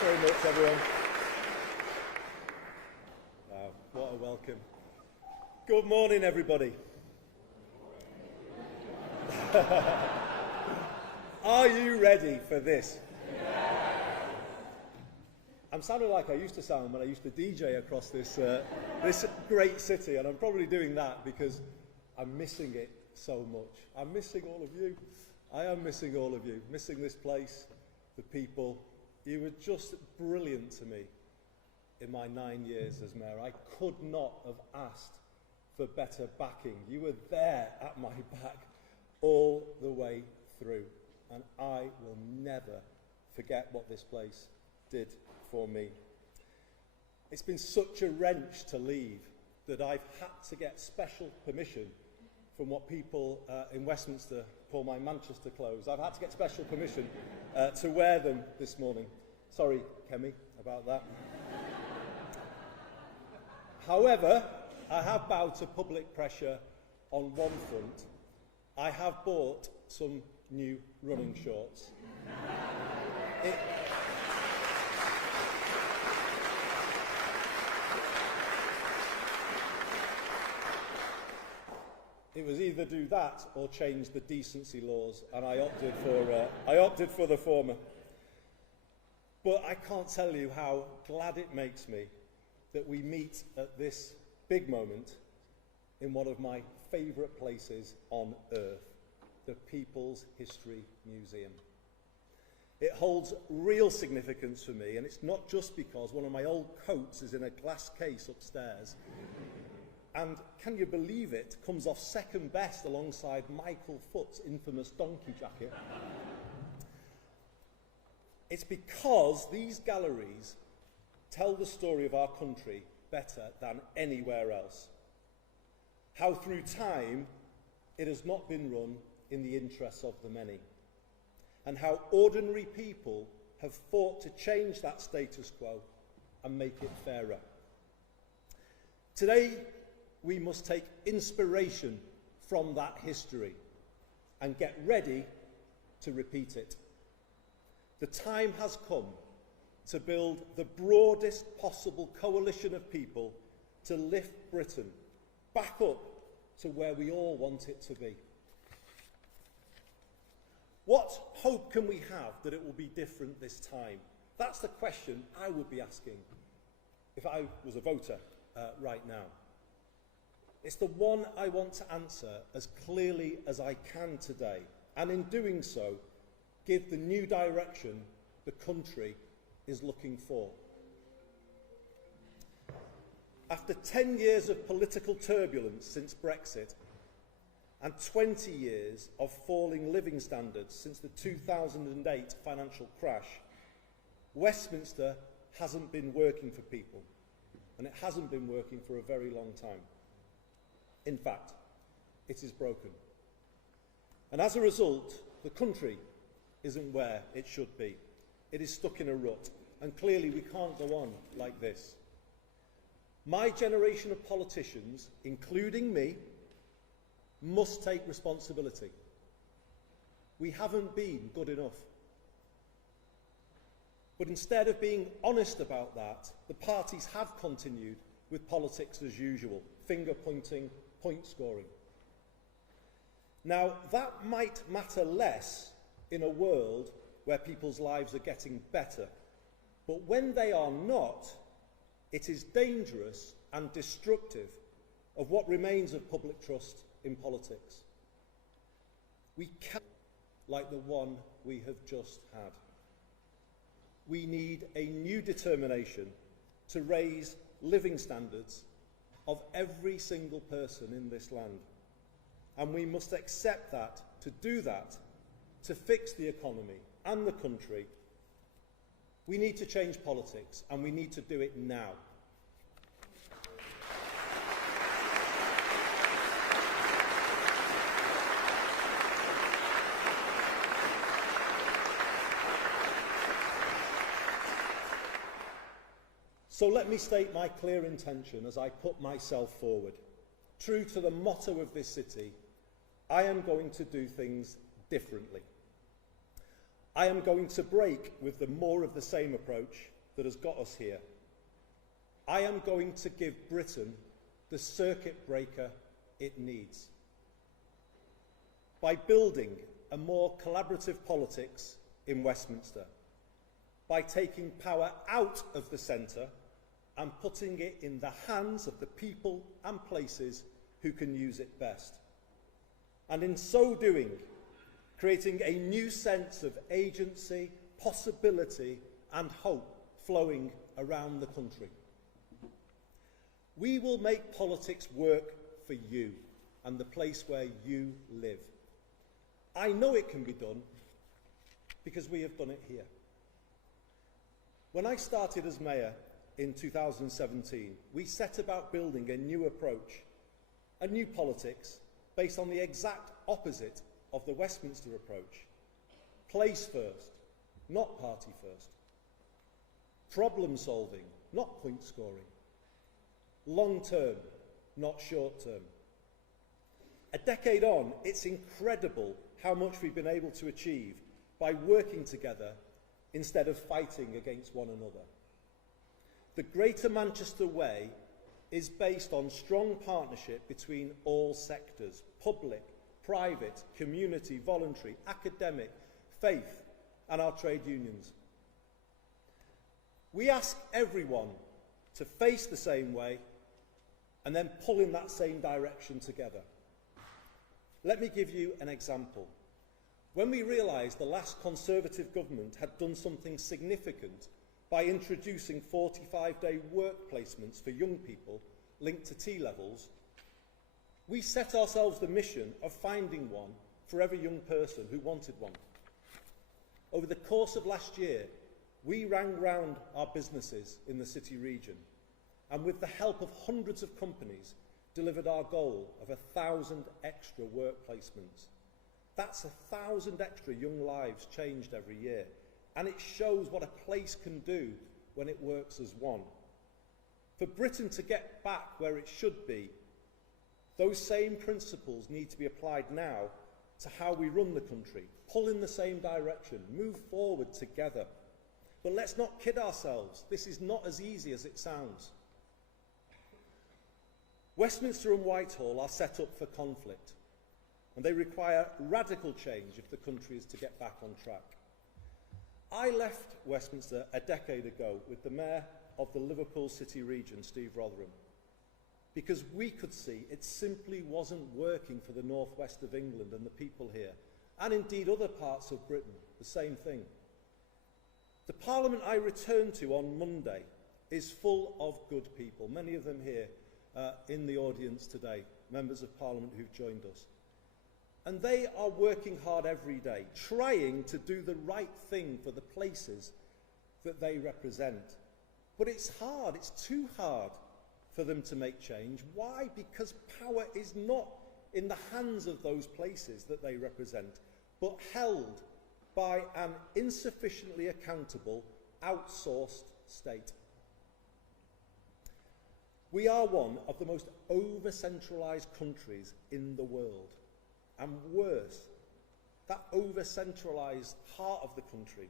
very much, everyone. Wow, what a welcome. Good morning, everybody. Are you ready for this? I'm sounding like I used to sound when I used to DJ across this great city, and I'm probably doing that because I'm missing it so much. I'm missing all of you. I am missing all of you, missing this place, the people. You were just brilliant to me in my 9 years as mayor. I could not have asked for better backing. You were there at my back all the way through, and I will never forget what this place did for me. It's been such a wrench to leave that I've had to get special permission from what people in Westminster call my Manchester clothes. I've had to get special permission to wear them this morning. Sorry, Kemi, about that. However, I have bowed to public pressure on one front. I have bought some new running shorts. It was either do that or change the decency laws, and I opted for the former. But I can't tell you how glad it makes me that we meet at this big moment in one of my favourite places on earth, the People's History Museum. It holds real significance for me, and it's not just because one of my old coats is in a glass case upstairs. And can you believe it, comes off second best alongside Michael Foot's infamous donkey jacket. It's because these galleries tell the story of our country better than anywhere else. How through time it has not been run in the interests of the many, and how ordinary people have fought to change that status quo and make it fairer. Today, we must take inspiration from that history and get ready to repeat it. The time has come to build the broadest possible coalition of people to lift Britain back up to where we all want it to be. What hope can we have that it will be different this time? That's the question I would be asking if I was a voter right now. It's the one I want to answer as clearly as I can today, and in doing so, give the new direction the country is looking for. After 10 years of political turbulence since Brexit, and 20 years of falling living standards since the 2008 financial crash, Westminster hasn't been working for people, and it hasn't been working for a very long time. In fact, it is broken. And as a result, the country isn't where it should be. It is stuck in a rut, and clearly we can't go on like this. My generation of politicians, including me, must take responsibility. We haven't been good enough. But instead of being honest about that, the parties have continued with politics as usual, finger-pointing, point-scoring. Now, that might matter less in a world where people's lives are getting better, but when they are not, it is dangerous and destructive of what remains of public trust in politics. We can't like the one we have just had. We need a new determination to raise living standards of every single person in this land. And we must accept that, to do that, to fix the economy and the country, we need to change politics, and we need to do it now. So let me state my clear intention as I put myself forward. True to the motto of this city, I am going to do things differently. I am going to break with the more of the same approach that has got us here. I am going to give Britain the circuit breaker it needs. By building a more collaborative politics in Westminster, by taking power out of the centre and putting it in the hands of the people and places who can use it best. And in so doing, creating a new sense of agency, possibility and hope flowing around the country. We will make politics work for you and the place where you live. I know it can be done because we have done it here. When I started as Mayor in 2017, we set about building a new approach, a new politics based on the exact opposite of the Westminster approach. Place first, not party first. Problem solving, not point scoring. Long term, not short term. A decade on, it's incredible how much we've been able to achieve by working together instead of fighting against one another. The Greater Manchester Way is based on strong partnership between all sectors, public, private, community, voluntary, academic, faith, and our trade unions. We ask everyone to face the same way and then pull in that same direction together. Let me give you an example. When we realised the last Conservative government had done something significant by introducing 45-day work placements for young people linked to T-levels, we set ourselves the mission of finding one for every young person who wanted one. Over the course of last year, we rang round our businesses in the city region and with the help of hundreds of companies delivered our goal of 1,000 extra work placements. That's 1,000 extra young lives changed every year, and it shows what a place can do when it works as one. For Britain to get back where it should be, those same principles need to be applied now to how we run the country, pull in the same direction, move forward together. But let's not kid ourselves, this is not as easy as it sounds. Westminster and Whitehall are set up for conflict, and they require radical change if the country is to get back on track. I left Westminster a decade ago with the Mayor of the Liverpool City region, Steve Rotherham, because we could see it simply wasn't working for the northwest of England and the people here, and indeed other parts of Britain, the same thing. The Parliament I returned to on Monday is full of good people, many of them here in the audience today, members of Parliament who've joined us. And they are working hard every day, trying to do the right thing for the places that they represent. But it's hard, it's too hard for them to make change. Why? Because power is not in the hands of those places that they represent, but held by an insufficiently accountable, outsourced state. We are one of the most over-centralised countries in the world. And worse, that over-centralised heart of the country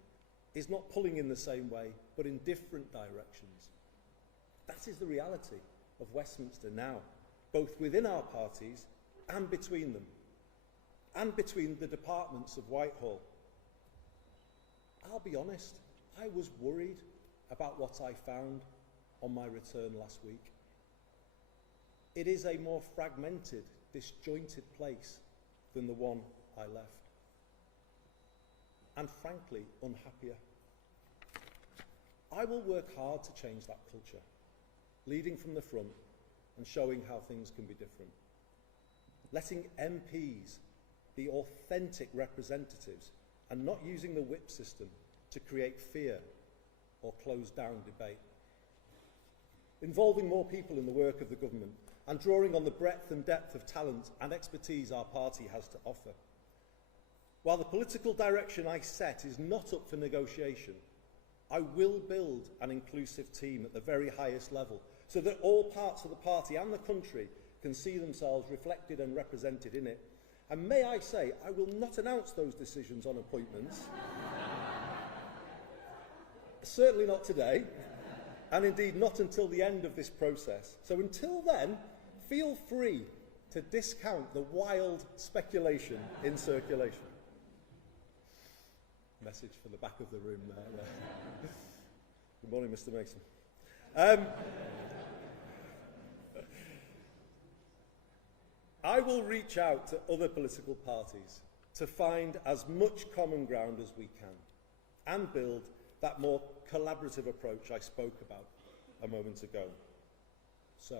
is not pulling in the same way, but in different directions. That is the reality of Westminster now, both within our parties and between them, and between the departments of Whitehall. I'll be honest, I was worried about what I found on my return last week. It is a more fragmented, disjointed place than the one I left. And frankly, unhappier. I will work hard to change that culture, leading from the front and showing how things can be different. Letting MPs be authentic representatives and not using the whip system to create fear or close down debate. Involving more people in the work of the government and drawing on the breadth and depth of talent and expertise our party has to offer. While the political direction I set is not up for negotiation, I will build an inclusive team at the very highest level so that all parts of the party and the country can see themselves reflected and represented in it. And may I say, I will not announce those decisions on appointments certainly not today, and indeed not until the end of this process. So until then, feel free to discount the wild speculation in circulation. Message for the back of the room there. Good morning, Mr. Mason. I will reach out to other political parties to find as much common ground as we can and build that more collaborative approach I spoke about a moment ago. So,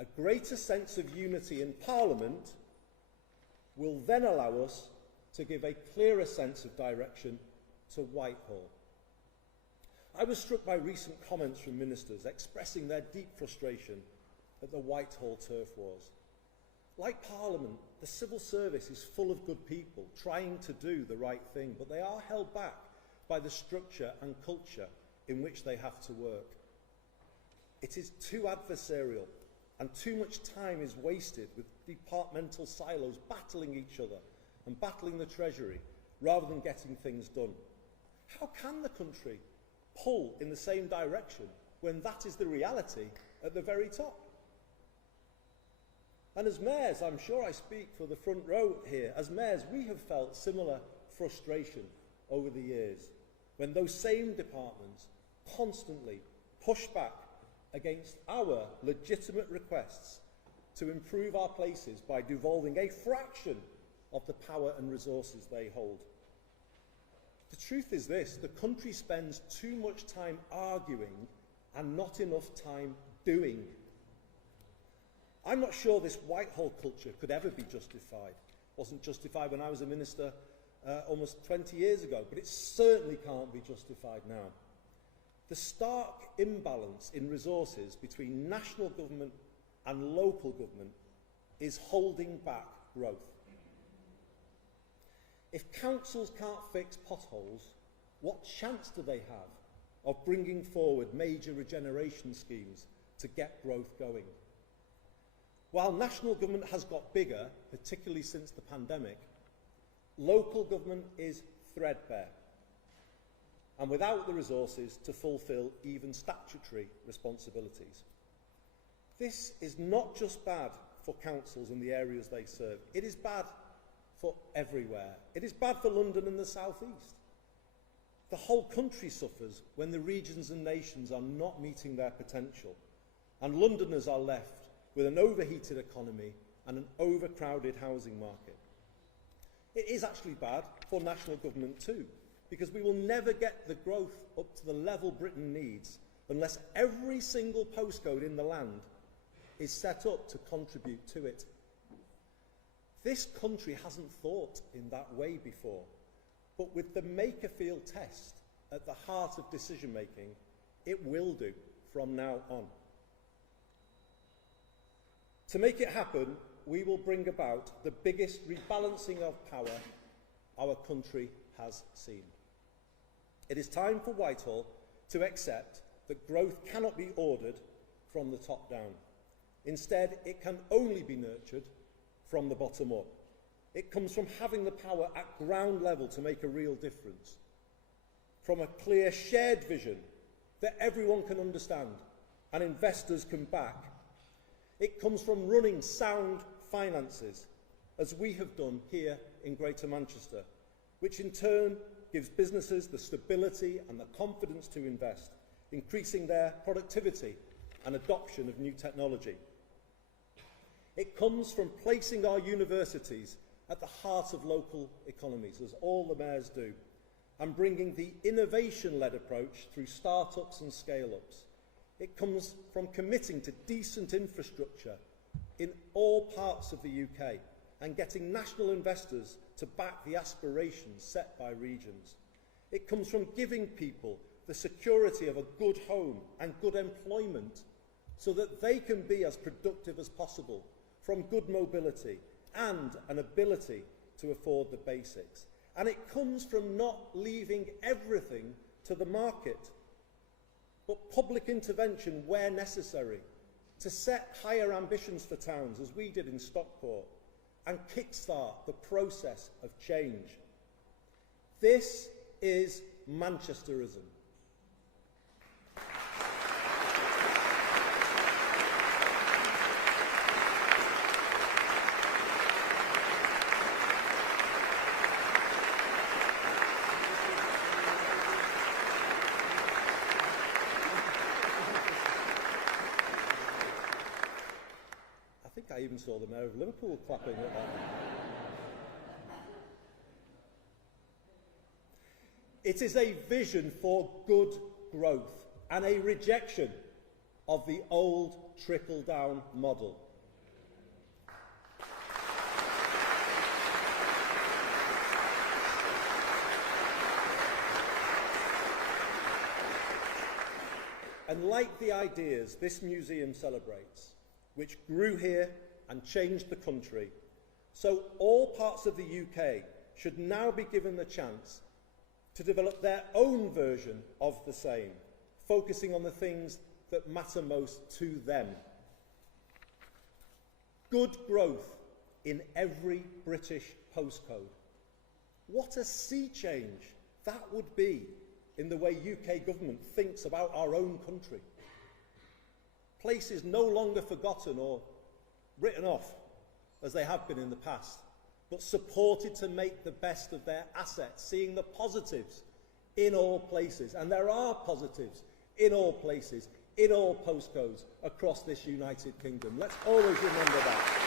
a greater sense of unity in Parliament will then allow us to give a clearer sense of direction to Whitehall. I was struck by recent comments from ministers expressing their deep frustration at the Whitehall turf wars. Like Parliament, the civil service is full of good people trying to do the right thing, but they are held back by the structure and culture in which they have to work. It is too adversarial, and too much time is wasted with departmental silos battling each other and battling the Treasury rather than getting things done. How can the country pull in the same direction when that is the reality at the very top? And as mayors, I'm sure I speak for the front row here, as mayors we have felt similar frustration over the years when those same departments constantly push back against our legitimate requests to improve our places by devolving a fraction of the power and resources they hold. The truth is this: the country spends too much time arguing and not enough time doing. I'm not sure this Whitehall culture could ever be justified. It wasn't justified when I was a minister almost 20 years ago, but it certainly can't be justified now. The stark imbalance in resources between national government and local government is holding back growth. If councils can't fix potholes, what chance do they have of bringing forward major regeneration schemes to get growth going? While national government has got bigger, particularly since the pandemic, local government is threadbare and without the resources to fulfil even statutory responsibilities. This is not just bad for councils in the areas they serve, it is bad for everywhere. It is bad for London and the South East. The whole country suffers when the regions and nations are not meeting their potential, and Londoners are left with an overheated economy and an overcrowded housing market. It is actually bad for national government too, because we will never get the growth up to the level Britain needs unless every single postcode in the land is set up to contribute to it. This country hasn't thought in that way before, but with the Makerfield test at the heart of decision making, it will do from now on. To make it happen, we will bring about the biggest rebalancing of power our country has seen. It is time for Whitehall to accept that growth cannot be ordered from the top down. Instead, it can only be nurtured from the bottom up. It comes from having the power at ground level to make a real difference, from a clear shared vision that everyone can understand and investors can back. It comes from running sound finances, as we have done here in Greater Manchester, which in turn gives businesses the stability and the confidence to invest, increasing their productivity and adoption of new technology. It comes from placing our universities at the heart of local economies, as all the mayors do, and bringing the innovation-led approach through start-ups and scale-ups. It comes from committing to decent infrastructure in all parts of the UK and getting national investors to back the aspirations set by regions. It comes from giving people the security of a good home and good employment so that they can be as productive as possible, from good mobility and an ability to afford the basics. And it comes from not leaving everything to the market, but public intervention where necessary, to set higher ambitions for towns, as we did in Stockport, and kickstart the process of change. This is Manchesterism, even saw the Mayor of Liverpool clapping at that. It is a vision for good growth and a rejection of the old trickle-down model. And like the ideas this museum celebrates, which grew here and changed the country, so all parts of the UK should now be given the chance to develop their own version of the same, focusing on the things that matter most to them. Good growth in every British postcode. What a sea change that would be in the way UK government thinks about our own country. Places no longer forgotten or written off, as they have been in the past, but supported to make the best of their assets, seeing the positives in all places. And there are positives in all places, in all postcodes across this United Kingdom. Let's always remember that.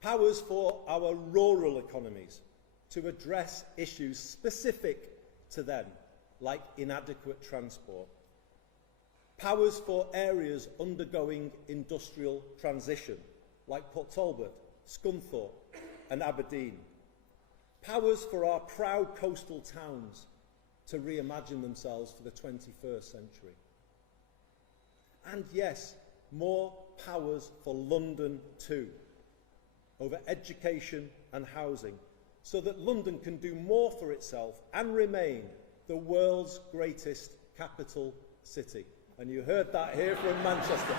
Powers for our rural economies to address issues specific to them, like inadequate transport. Powers for areas undergoing industrial transition, like Port Talbot, Scunthorpe and Aberdeen. Powers for our proud coastal towns to reimagine themselves for the 21st century. And yes, more powers for London too, over education and housing, so that London can do more for itself and remain the world's greatest capital city. And you heard that here from Manchester.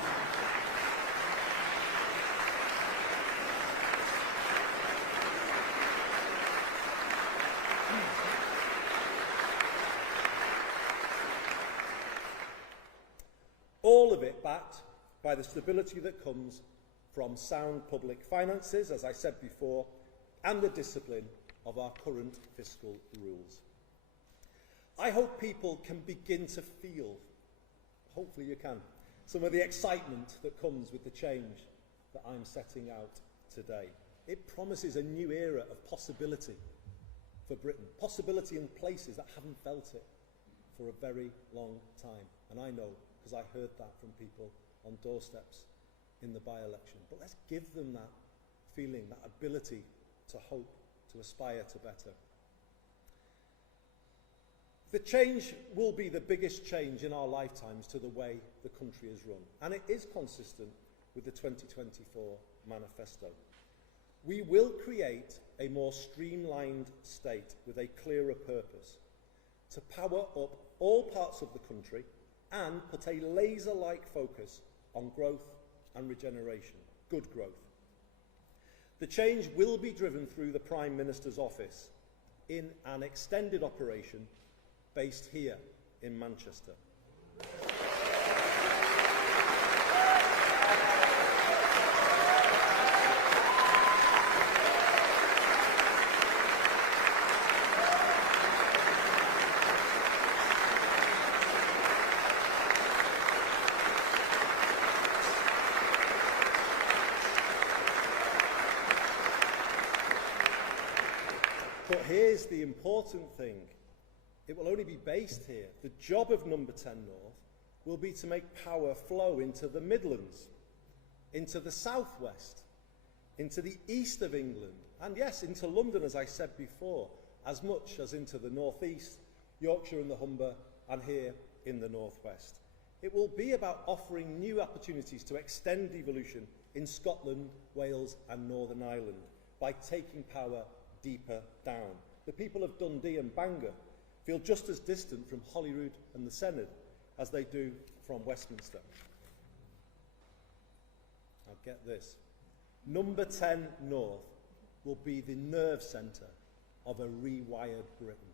All of it backed by the stability that comes from sound public finances, as I said before, and the discipline of our current fiscal rules. I hope people can begin to feel, hopefully you can, some of the excitement that comes with the change that I'm setting out today. It promises a new era of possibility for Britain, possibility in places that haven't felt it for a very long time. And I know, because I heard that from people on doorsteps in the by-election. But let's give them that feeling, that ability to hope, to aspire to better. The change will be the biggest change in our lifetimes to the way the country is run, and it is consistent with the 2024 manifesto. We will create a more streamlined state with a clearer purpose, to power up all parts of the country and put a laser-like focus on growth and regeneration, good growth. The change will be driven through the Prime Minister's office in an extended operation based here in Manchester. But here's the important thing. It will only be based here. The job of Number 10 North will be to make power flow into the Midlands, into the southwest, into the east of England, and yes, into London, as I said before, as much as into the northeast, Yorkshire and the Humber, and here in the northwest. It will be about offering new opportunities to extend devolution in Scotland, Wales and Northern Ireland by taking power deeper down. The people of Dundee and Bangor feel just as distant from Holyrood and the Senedd as they do from Westminster. Now get this. Number 10 North will be the nerve centre of a rewired Britain.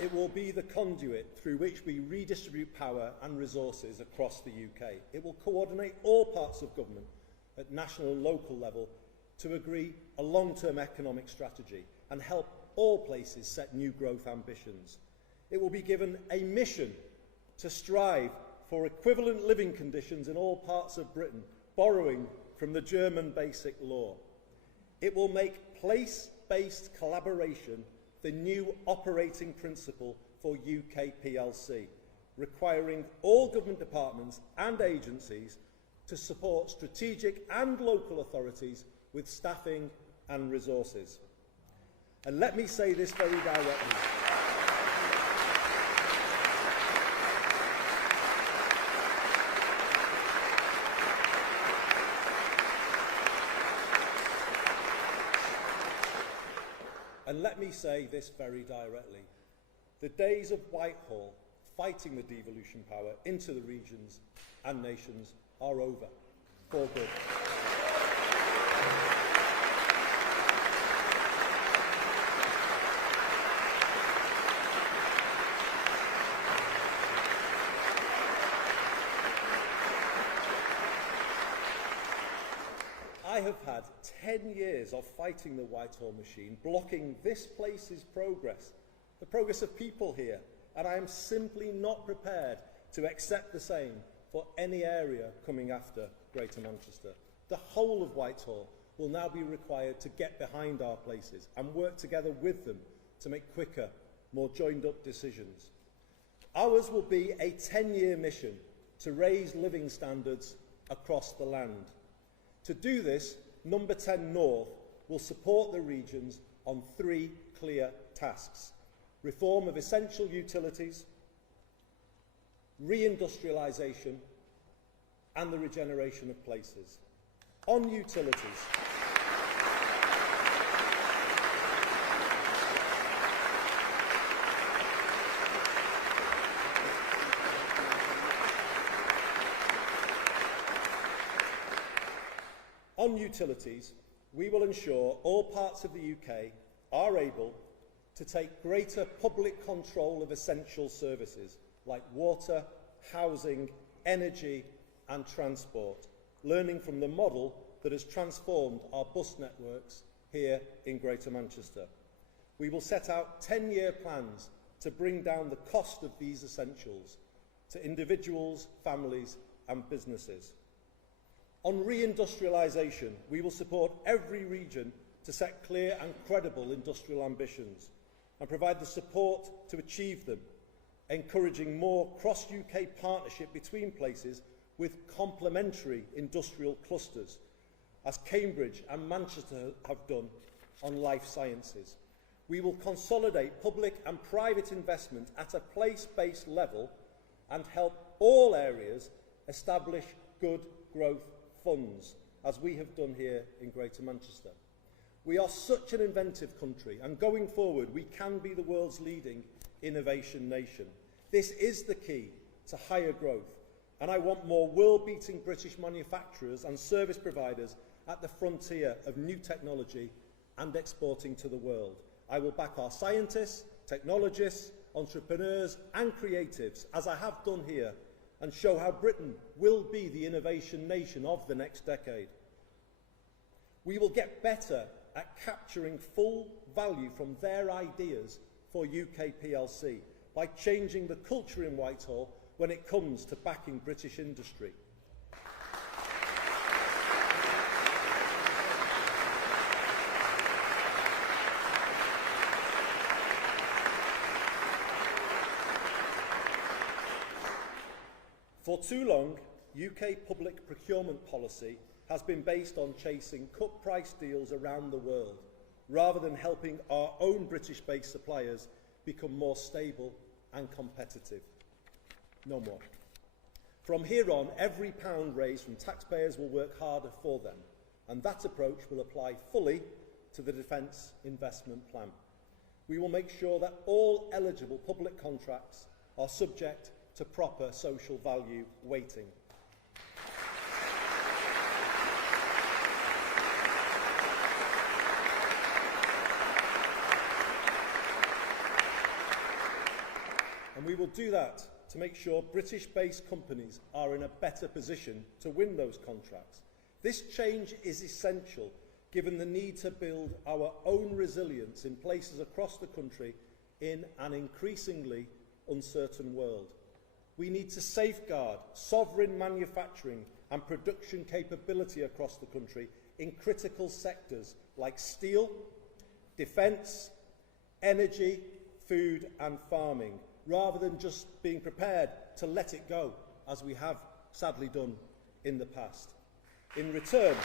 It will be the conduit through which we redistribute power and resources across the UK. It will coordinate all parts of government at national and local level to agree a long-term economic strategy and help all places set new growth ambitions. It will be given a mission to strive for equivalent living conditions in all parts of Britain, borrowing from the German Basic Law. It will make place-based collaboration the new operating principle for UK PLC, requiring all government departments and agencies to support strategic and local authorities with staffing and resources. And let me say this very directly. And let me say this very directly. The days of Whitehall fighting the devolution power into the regions and nations are over, for good. I have had 10 years of fighting the Whitehall machine, blocking this place's progress, the progress of people here, and I am simply not prepared to accept the same for any area coming after Greater Manchester. The whole of Whitehall will now be required to get behind our places and work together with them to make quicker, more joined-up decisions. Ours will be a 10-year mission to raise living standards across the land. To do this, Number 10 North will support the regions on 3 clear tasks: reform of essential utilities, reindustrialisation, and the regeneration of places. On utilities, we will ensure all parts of the UK are able to take greater public control of essential services like water, housing, energy and transport, learning from the model that has transformed our bus networks here in Greater Manchester. We will set out 10-year plans to bring down the cost of these essentials to individuals, families and businesses. On reindustrialisation, we will support every region to set clear and credible industrial ambitions and provide the support to achieve them, encouraging more cross-UK partnership between places with complementary industrial clusters, as Cambridge and Manchester have done on life sciences. We will consolidate public and private investment at a place-based level and help all areas establish good growth funds, as we have done here in Greater Manchester. We are such an inventive country, and going forward we can be the world's leading innovation nation. This is the key to higher growth, and I want more world-beating British manufacturers and service providers at the frontier of new technology and exporting to the world. I will back our scientists, technologists, entrepreneurs and creatives, as I have done here, and show how Britain will be the innovation nation of the next decade. We will get better at capturing full value from their ideas for UK PLC by changing the culture in Whitehall when it comes to backing British industry. For too long, UK public procurement policy has been based on chasing cut-price deals around the world, rather than helping our own British-based suppliers become more stable and competitive. No more. From here on, every pound raised from taxpayers will work harder for them, and that approach will apply fully to the Defence Investment Plan. We will make sure that all eligible public contracts are subject to proper social value weighting. And we will do that to make sure British-based companies are in a better position to win those contracts. This change is essential given the need to build our own resilience in places across the country in an increasingly uncertain world. We need to safeguard sovereign manufacturing and production capability across the country in critical sectors like steel, defence, energy, food and farming, rather than just being prepared to let it go, as we have sadly done in the past. In return,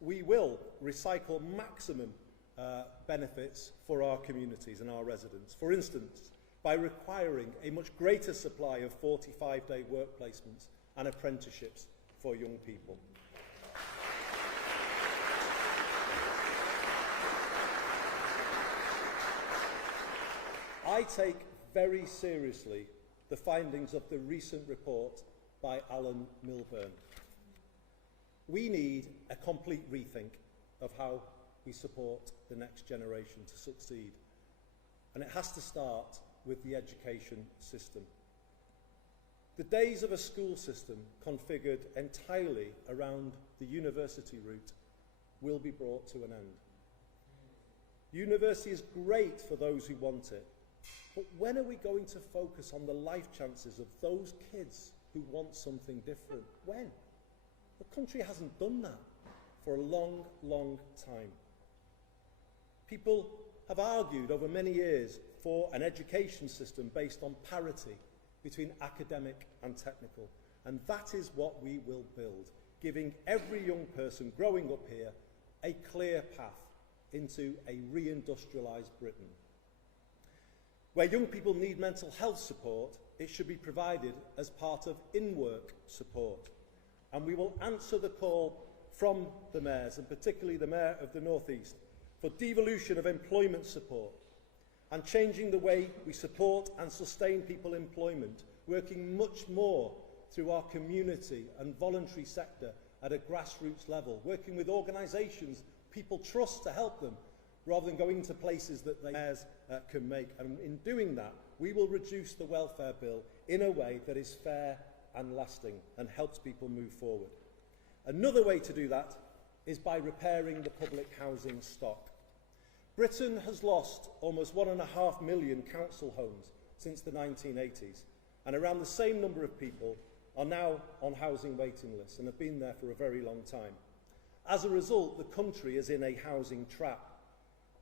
we will recycle maximum benefits for our communities and our residents. For instance, by requiring a much greater supply of 45-day work placements and apprenticeships for young people. I take very seriously the findings of the recent report by Alan Milburn. We need a complete rethink of how we support the next generation to succeed. And it has to start with the education system. The days of a school system configured entirely around the university route will be brought to an end. University is great for those who want it, but when are we going to focus on the life chances of those kids who want something different? When? The country hasn't done that for a long, long time. People have argued over many years for an education system based on parity between academic and technical, and that is what we will build, giving every young person growing up here a clear path into a re-industrialised Britain. Where young people need mental health support, it should be provided as part of in-work support. And we will answer the call from the mayors, and particularly the Mayor of the North East, for devolution of employment support and changing the way we support and sustain people employment, working much more through our community and voluntary sector at a grassroots level, working with organisations people trust to help them, rather than going to places that the mayors can make. And in doing that, we will reduce the welfare bill in a way that is fair and lasting and helps people move forward. Another way to do that is by repairing the public housing stock. Britain has lost almost 1.5 million council homes since the 1980s, and around the same number of people are now on housing waiting lists and have been there for a very long time. As a result, the country is in a housing trap.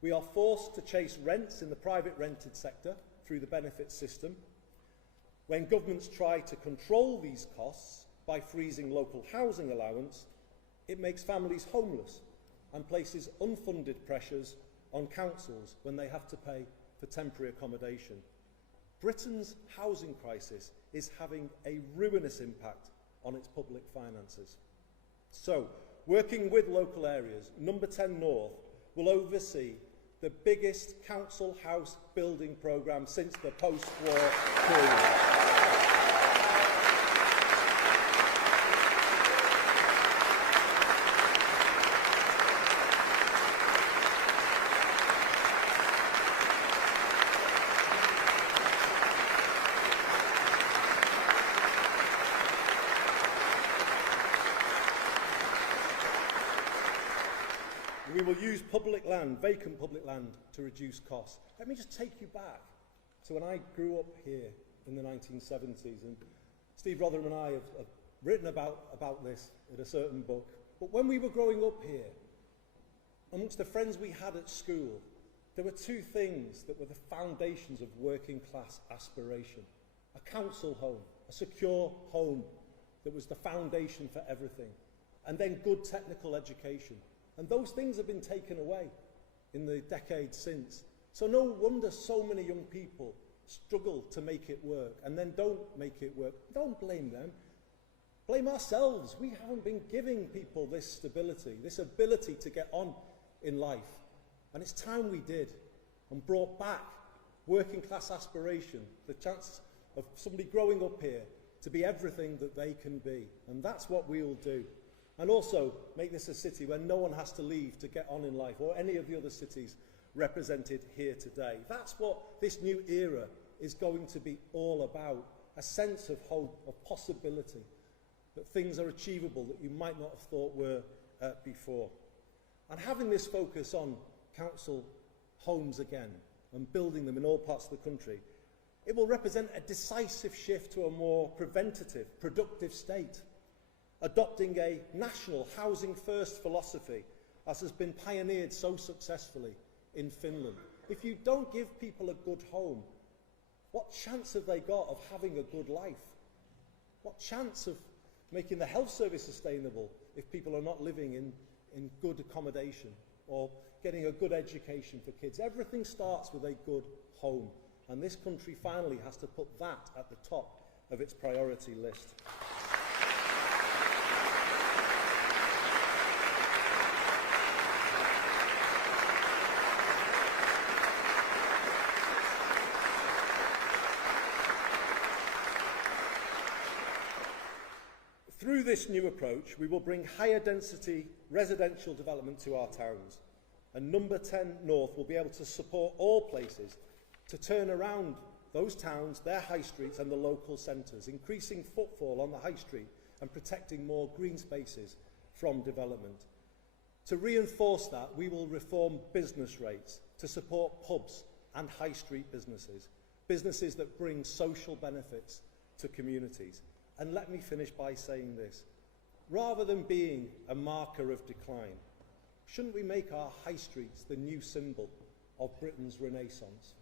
We are forced to chase rents in the private rented sector through the benefit system. When governments try to control these costs by freezing local housing allowance, it makes families homeless and places unfunded pressures on councils when they have to pay for temporary accommodation. Britain's housing crisis is having a ruinous impact on its public finances. So, working with local areas, Number 10 North will oversee the biggest council house building programme since the post-war period. We will use public land, vacant public land, to reduce costs. Let me just take you back to when I grew up here in the 1970s, and Steve Rotherham and I have written about this in a certain book. But when we were growing up here, amongst the friends we had at school, there were two things that were the foundations of working class aspiration. A council home, a secure home that was the foundation for everything, and then good technical education. And those things have been taken away in the decades since. So no wonder so many young people struggle to make it work and then don't make it work. Don't blame them. Blame ourselves. We haven't been giving people this stability, this ability to get on in life. And it's time we did and brought back working class aspiration, the chance of somebody growing up here to be everything that they can be. And that's what we'll do. And also make this a city where no one has to leave to get on in life, or any of the other cities represented here today. That's what this new era is going to be all about. A sense of hope, of possibility, that things are achievable that you might not have thought were before. And having this focus on council homes again and building them in all parts of the country, it will represent a decisive shift to a more preventative, productive state, adopting a national housing first philosophy as has been pioneered so successfully in Finland. If you don't give people a good home, what chance have they got of having a good life? What chance of making the health service sustainable if people are not living in good accommodation or getting a good education for kids? Everything starts with a good home, and this country finally has to put that at the top of its priority list. Through this new approach, we will bring higher density residential development to our towns, and Number 10 North will be able to support all places to turn around those towns, their high streets and the local centres, increasing footfall on the high street and protecting more green spaces from development. To reinforce that, we will reform business rates to support pubs and high street businesses, businesses that bring social benefits to communities. And let me finish by saying this. Rather than being a marker of decline, shouldn't we make our high streets the new symbol of Britain's renaissance?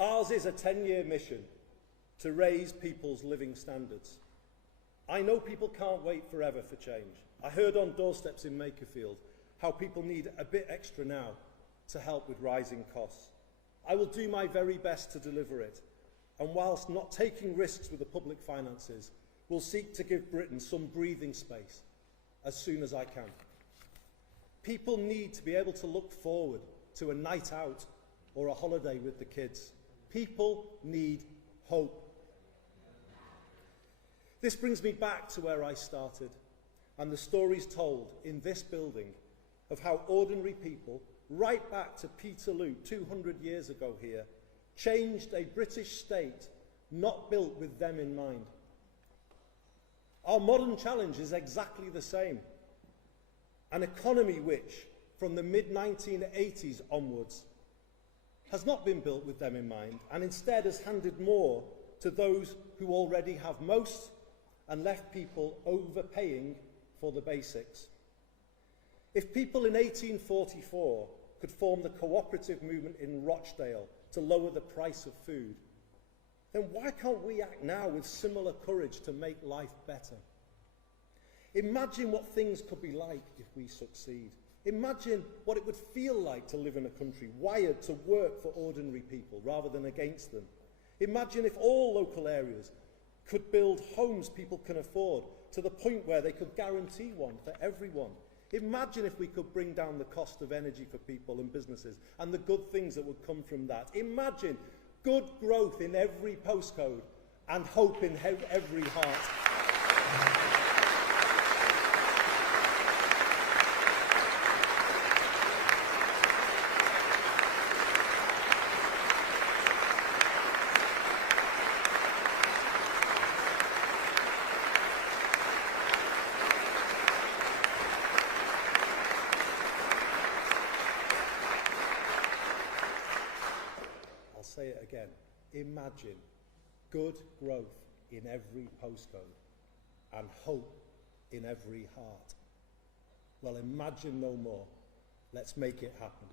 Ours is a 10-year mission to raise people's living standards. I know people can't wait forever for change. I heard on doorsteps in Makerfield how people need a bit extra now to help with rising costs. I will do my very best to deliver it, and whilst not taking risks with the public finances, will seek to give Britain some breathing space as soon as I can. People need to be able to look forward to a night out or a holiday with the kids. People need hope. This brings me back to where I started and the stories told in this building of how ordinary people, right back to Peterloo 200 years ago here, changed a British state not built with them in mind. Our modern challenge is exactly the same. An economy which, from the mid-1980s onwards, has not been built with them in mind, and instead has handed more to those who already have most and left people overpaying for the basics. If people in 1844 could form the cooperative movement in Rochdale to lower the price of food, then why can't we act now with similar courage to make life better? Imagine what things could be like if we succeed. Imagine what it would feel like to live in a country wired to work for ordinary people rather than against them. Imagine if all local areas could build homes people can afford to the point where they could guarantee one for everyone. Imagine if we could bring down the cost of energy for people and businesses and the good things that would come from that. Imagine good growth in every postcode and hope in every heart. Say it again. Imagine good growth in every postcode and hope in every heart. Well, imagine no more. Let's make it happen.